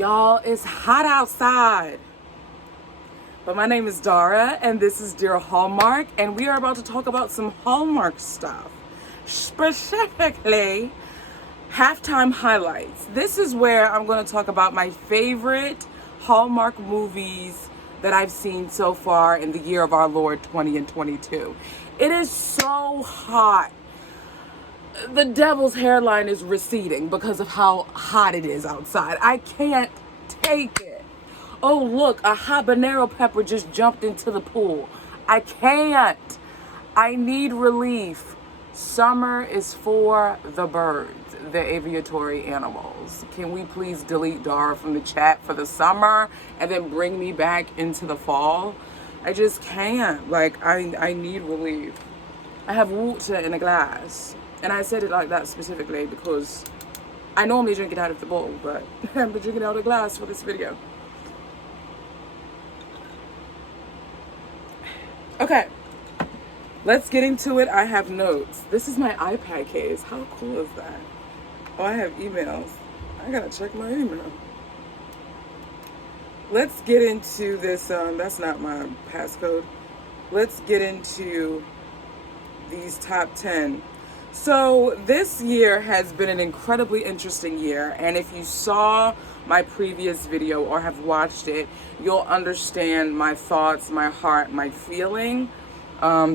Y'all, it's hot outside. But my name is Dara, and this is Dear Hallmark, and we are about to talk about some Hallmark stuff. Specifically, halftime highlights. This is where I'm going to talk about my favorite Hallmark movies that I've seen so far in the year of our Lord 2022. It is so hot. The devil's hairline is receding because of how hot it is outside. I can't take it. Oh, look, a habanero pepper just jumped into the pool. I can't. I need relief. Summer is for the birds, the aviatory animals. Can we please delete Dara from the chat for the summer and then bring me back into the fall? I just can't. I need relief. I have water in a glass. And I said it like that specifically because I normally drink it out of the bottle, but I'm drinking it out of a glass for this video. Okay, let's get into it. I have notes. This is my iPad case. How cool is that? Oh, I have emails. I gotta check my email. Let's get into this. That's not my passcode. Let's get into these top 10. So this year has been an incredibly interesting year, and if you saw my previous video or have watched it, you'll understand my thoughts, my heart, my feeling.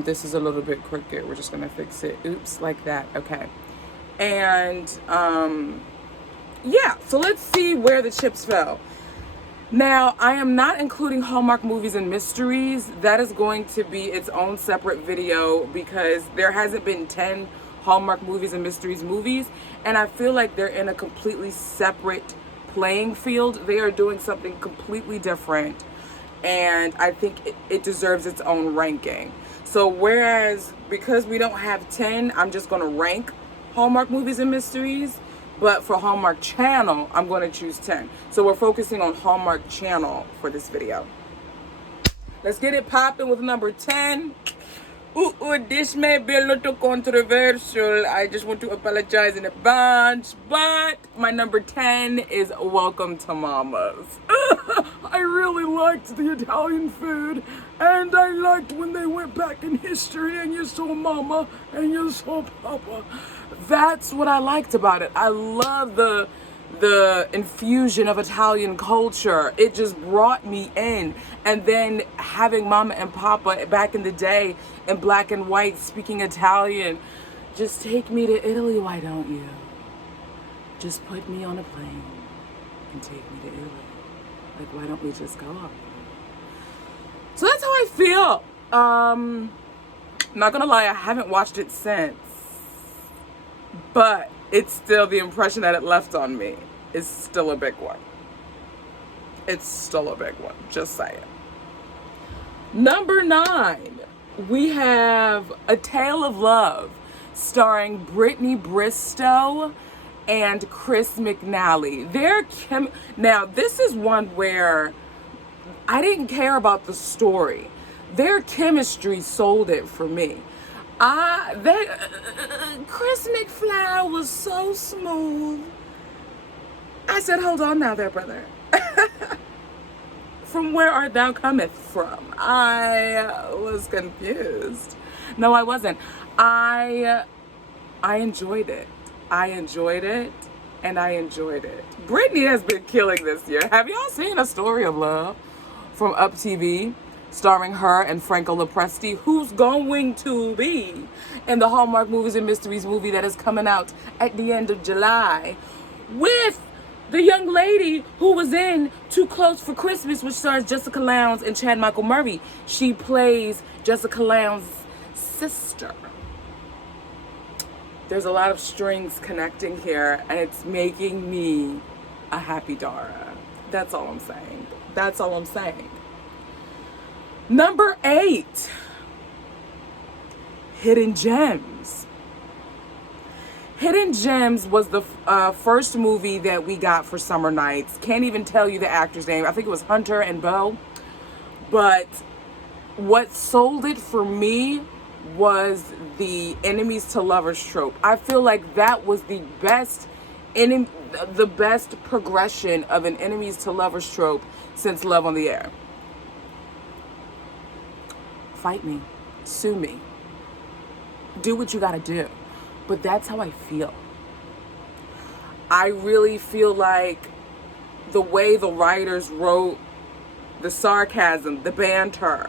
This is a little bit crooked. We're just gonna fix it. Oops, like that. Okay. And yeah, so let's see where the chips fell. Now, I am not including Hallmark movies and mysteries. That is going to be its own separate video because there hasn't been 10 Hallmark movies and mysteries movies, and I feel like they're in a completely separate playing field. They are doing something completely different, and I think it deserves its own ranking. So whereas, because we don't have 10, I'm just going to rank Hallmark movies and mysteries, but for Hallmark Channel, I'm going to choose 10. So we're focusing on Hallmark Channel for this video. Let's get it popping with number 10. This may be a little controversial. I just want to apologize in advance, but my number 10 is Welcome to Mama's. I really liked the Italian food, and I liked when they went back in history and you saw Mama and you saw Papa. That's what I liked about it. I love the infusion of Italian culture. It just brought me in. And then having Mama and Papa back in the day in black and white speaking Italian, just take me to Italy, why don't you? Just put me on a plane and take me to Italy. Like, why don't we just go up? So that's how I feel. Not gonna lie, I haven't watched it since, but it's still, the impression that it left on me is still a big one. It's still a big one, just saying. Number 9, we have A Tale of Love, starring Brittany Bristow and Chris McNally. Now, this is one where I didn't care about the story. Their chemistry sold it for me. Chris McFly was so smooth. I said, hold on now there, brother. From where art thou cometh from? I was confused. No, I wasn't. I enjoyed it. I enjoyed it, and I enjoyed it. Brittany has been killing this year. Have y'all seen A Story of Love from Up TV? Starring her and Franco Lopresti, who's going to be in the Hallmark Movies and Mysteries movie that is coming out at the end of July, with the young lady who was in Too Close for Christmas, which stars Jessica Lowndes and Chad Michael Murray. She plays Jessica Lowndes' sister. There's a lot of strings connecting here, and it's making me a happy Dara. That's all I'm saying. That's all I'm saying. Number 8, Hidden Gems. Hidden Gems was the first movie that we got for summer nights. Can't even tell you the actor's name. I think it was Hunter and Beau. But what sold it for me was the enemies to lovers trope. I feel like that was the best the best progression of an enemies to lovers trope since Love on the Air. Fight me, sue me, do what you gotta do. But that's how I feel. I really feel like the way the writers wrote the sarcasm, the banter,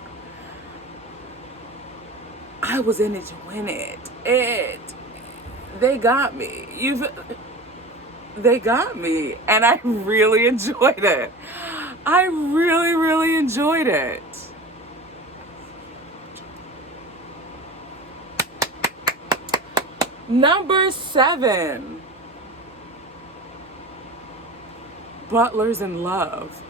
I was in it to win it. They got me. They got me. And I really enjoyed it. I really, really enjoyed it. Number 7. Butlers in Love.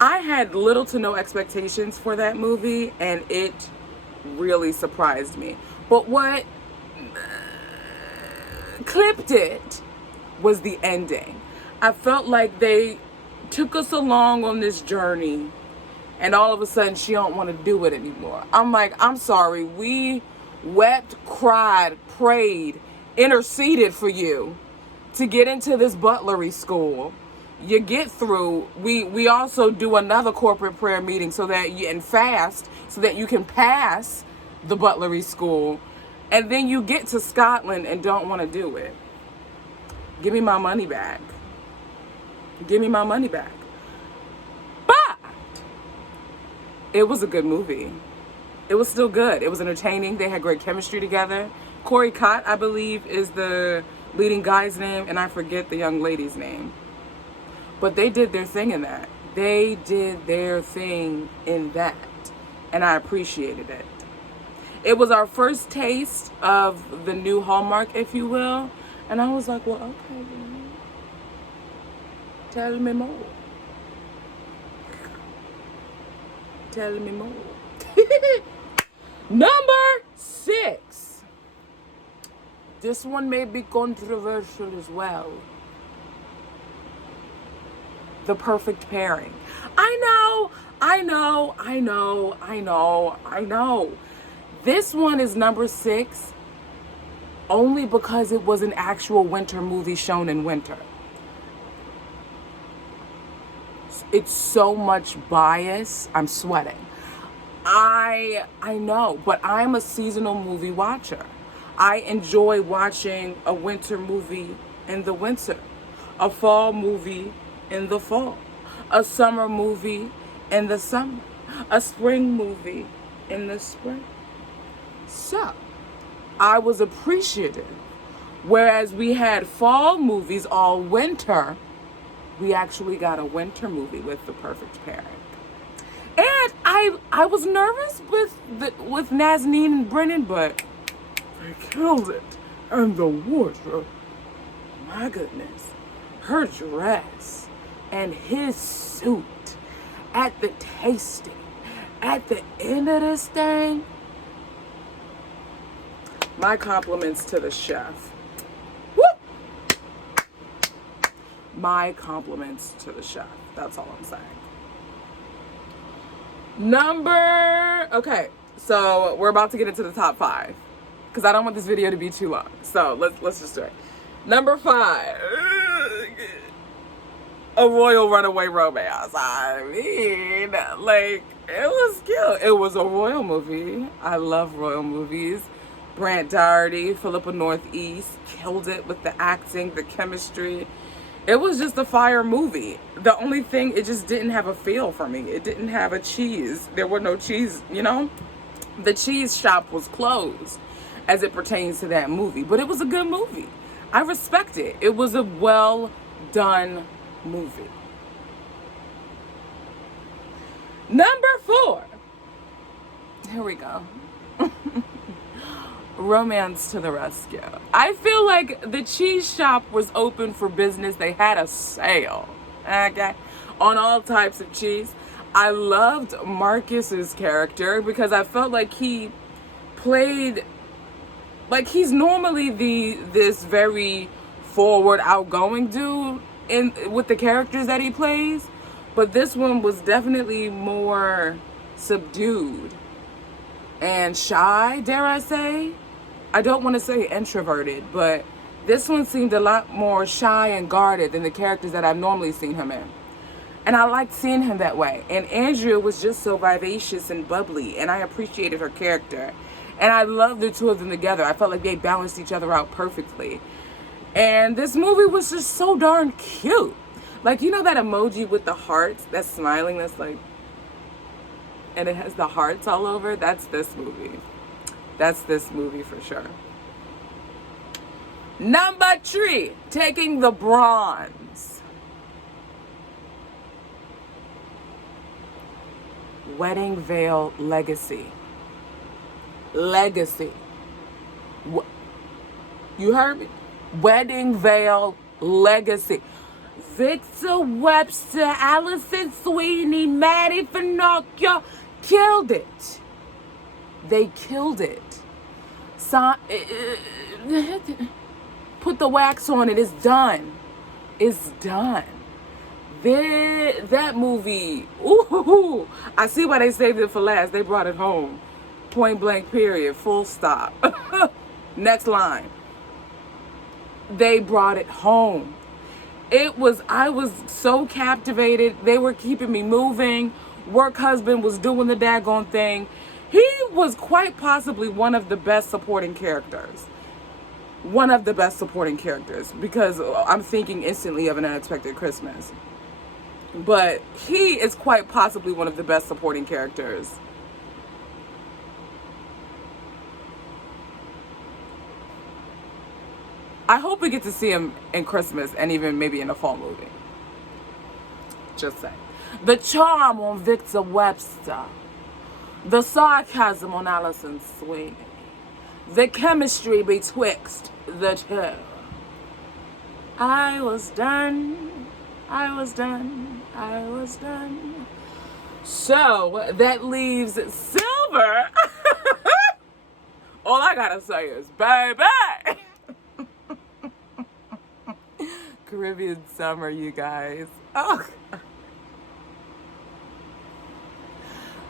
I had little to no expectations for that movie, and it really surprised me. But what clipped it was the ending. I felt like they took us along on this journey, and all of a sudden she don't want to do it anymore. I'm like, I'm sorry. We wept, cried, prayed, interceded for you to get into this butlery school. You get through. We also do another corporate prayer meeting so that you and fast so that you can pass the butlery school, and then you get to Scotland and don't want to do it. Give me my money back. Give me my money back. But it was a good movie. It was still good. It was entertaining. They had great chemistry together. Corey Cott, I believe, is the leading guy's name, and I forget the young lady's name. But they did their thing in that. They did their thing in that. And I appreciated it. It was our first taste of the new Hallmark, if you will. And I was like, well, okay, then. Tell me more. Tell me more. Number 6. This one may be controversial as well. The Perfect Pairing. I know. This one is number 6 only because it was an actual winter movie shown in winter. It's so much bias. I'm sweating. I know, but I'm a seasonal movie watcher. I enjoy watching a winter movie in the winter, a fall movie in the fall, a summer movie in the summer, a spring movie in the spring. So, I was appreciative. Whereas we had fall movies all winter, we actually got a winter movie with The Perfect Pairing. And I was nervous with Nazneen and Brennan, but they killed it. And the wardrobe, my goodness, her dress and his suit at the tasting, at the end of this thing. My compliments to the chef. Woo! My compliments to the chef. That's all I'm saying. Okay, so we're about to get into the top 5 because I don't want this video to be too long. So let's just do it. Number 5, a royal runaway romance. I mean, like, it was cute. It was a royal movie. I love royal movies. Brant Doherty, Philippa Northeast killed it with the acting, the chemistry. It was just a fire movie. The only thing, it just didn't have a feel for me. It didn't have a cheese. There were no cheese, you know? The cheese shop was closed as it pertains to that movie. But it was a good movie. I respect it. It was a well done movie. Number 4. Here we go. Romance to the Rescue. I feel like the cheese shop was open for business. They had a sale, okay, on all types of cheese. I loved Marcus's character because I felt like he played like he's normally this very forward, outgoing dude with the characters that he plays, but this one was definitely more subdued and shy, dare I say. I don't want to say introverted, but This one seemed a lot more shy and guarded than the characters that I've normally seen him in. And I liked seeing him that way. And Andrea was just so vivacious and bubbly, and I appreciated her character. And I loved the two of them together. I felt like they balanced each other out perfectly. And this movie was just so darn cute. Like, you know that emoji with the hearts that's smiling, that's like, and it has the hearts all over? That's this movie. That's this movie for sure. Number 3, taking the bronze. Wedding Veil Legacy. Legacy. You heard me? Wedding Veil Legacy. Victor Webster, Allison Sweeney, Maddie Finocchio killed it. They killed it. Put the wax on it. It's done. It's done. That movie, ooh, I see why they saved it for last. They brought it home. Point blank, period. Full stop. Next line. They brought it home. I was so captivated. They were keeping me moving. Work husband was doing the daggone thing. He was quite possibly one of the best supporting characters. One of the best supporting characters, because I'm thinking instantly of An Unexpected Christmas. But he is quite possibly one of the best supporting characters. I hope we get to see him in Christmas and even maybe in a fall movie. Just saying. The charm on Victor Webster. The sarcasm on Allison Sweeney. The chemistry betwixt the two. I was done. I was done. I was done. So that leaves Silver. All I gotta say is, baby. Caribbean Summer, you guys. Oh.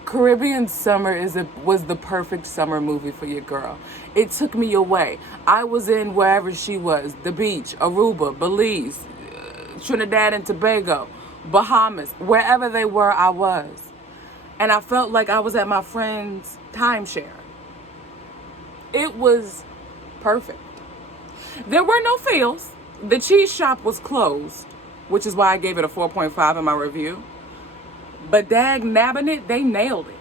Caribbean Summer was the perfect summer movie for your girl. It took me away. I was in wherever she was, the beach, Aruba, Belize, Trinidad and Tobago, Bahamas, wherever they were, I was. And I felt like I was at my friend's timeshare. It was perfect. There were no fails. The cheese shop was closed, which is why I gave it a 4.5 in my review. But dag nabbing it, they nailed it.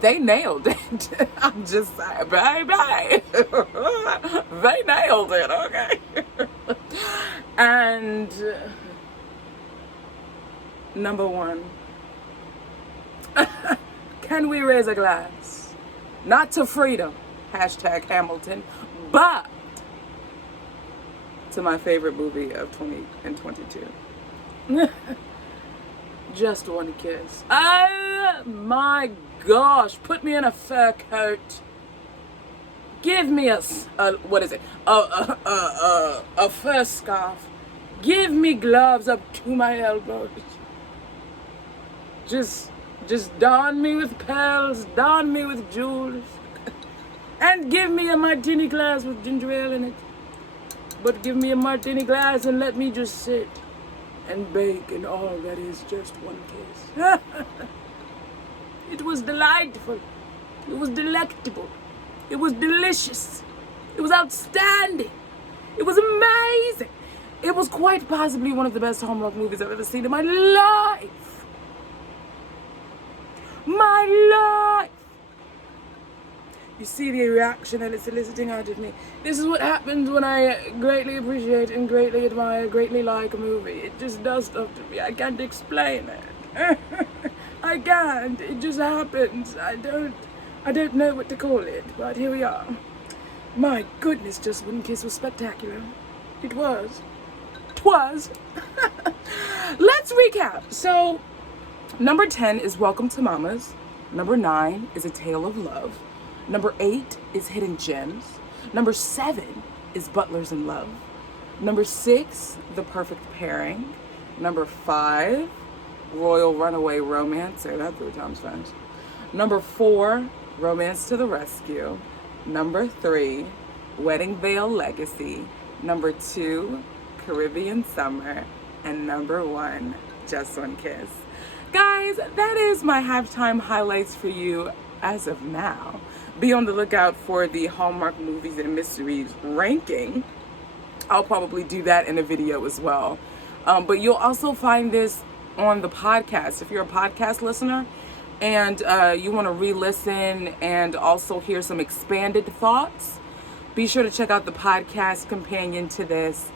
They nailed it. I'm just saying, baby. They nailed it, okay? And number 1. Can we raise a glass? Not to freedom, hashtag Hamilton, but to my favorite movie of 2022. Just One Kiss. Oh my gosh, put me in a fur coat. Give me a what is it? A fur scarf. Give me gloves up to my elbows. Just don me with pearls, don me with jewels, and give me a martini glass with ginger ale in it. But give me a martini glass and let me just sit and bake in all that is just one kiss. It was delightful. It was delectable. It was delicious. It was outstanding. It was amazing. It was quite possibly one of the best Hallmark movies I've ever seen in my life. My life. You see the reaction that it's eliciting out of me. This is what happens when I greatly appreciate and greatly admire, greatly like a movie. It just does stuff to me. I can't explain it. I can't. It just happens. I don't know what to call it, but here we are. My goodness, Just One Kiss was spectacular. It was. 'Twas. Let's recap. So, number 10 is Welcome to Mamas. Number 9 is A Tale of Love. Number 8 is Hidden Gems. Number 7 is Butlers in Love. Number 6, The Perfect Pairing. Number 5, Royal Runaway Romance. Say that 3 times fast. Number 4, Romance to the Rescue. Number 3, Wedding Veil Legacy. Number 2, Caribbean Summer. And number 1, Just One Kiss. Guys, that is my halftime highlights for you as of now. Be on the lookout for the Hallmark Movies and Mysteries ranking. I'll probably do that in a video as well. But you'll also find this on the podcast. If you're a podcast listener and you want to re-listen and also hear some expanded thoughts, be sure to check out the podcast companion to this.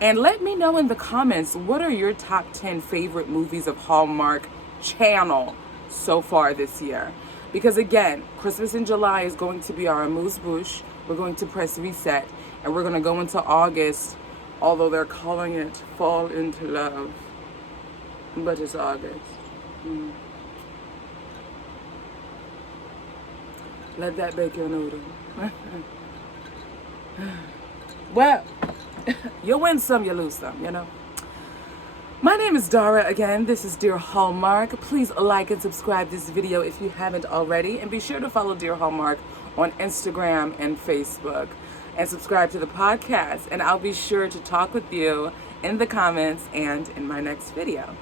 And let me know in the comments, what are your top 10 favorite movies of Hallmark Channel so far this year? Because again, Christmas in July is going to be our amuse-bouche. We're going to press reset, and we're going to go into August, although they're calling it Fall into Love. But it's August. Let that bake your noodle. Well, you win some, you lose some, you know. My name is Dara again. This is Dear Hallmark. Please like and subscribe this video if you haven't already. And be sure to follow Dear Hallmark on Instagram and Facebook. And subscribe to the podcast. And I'll be sure to talk with you in the comments and in my next video.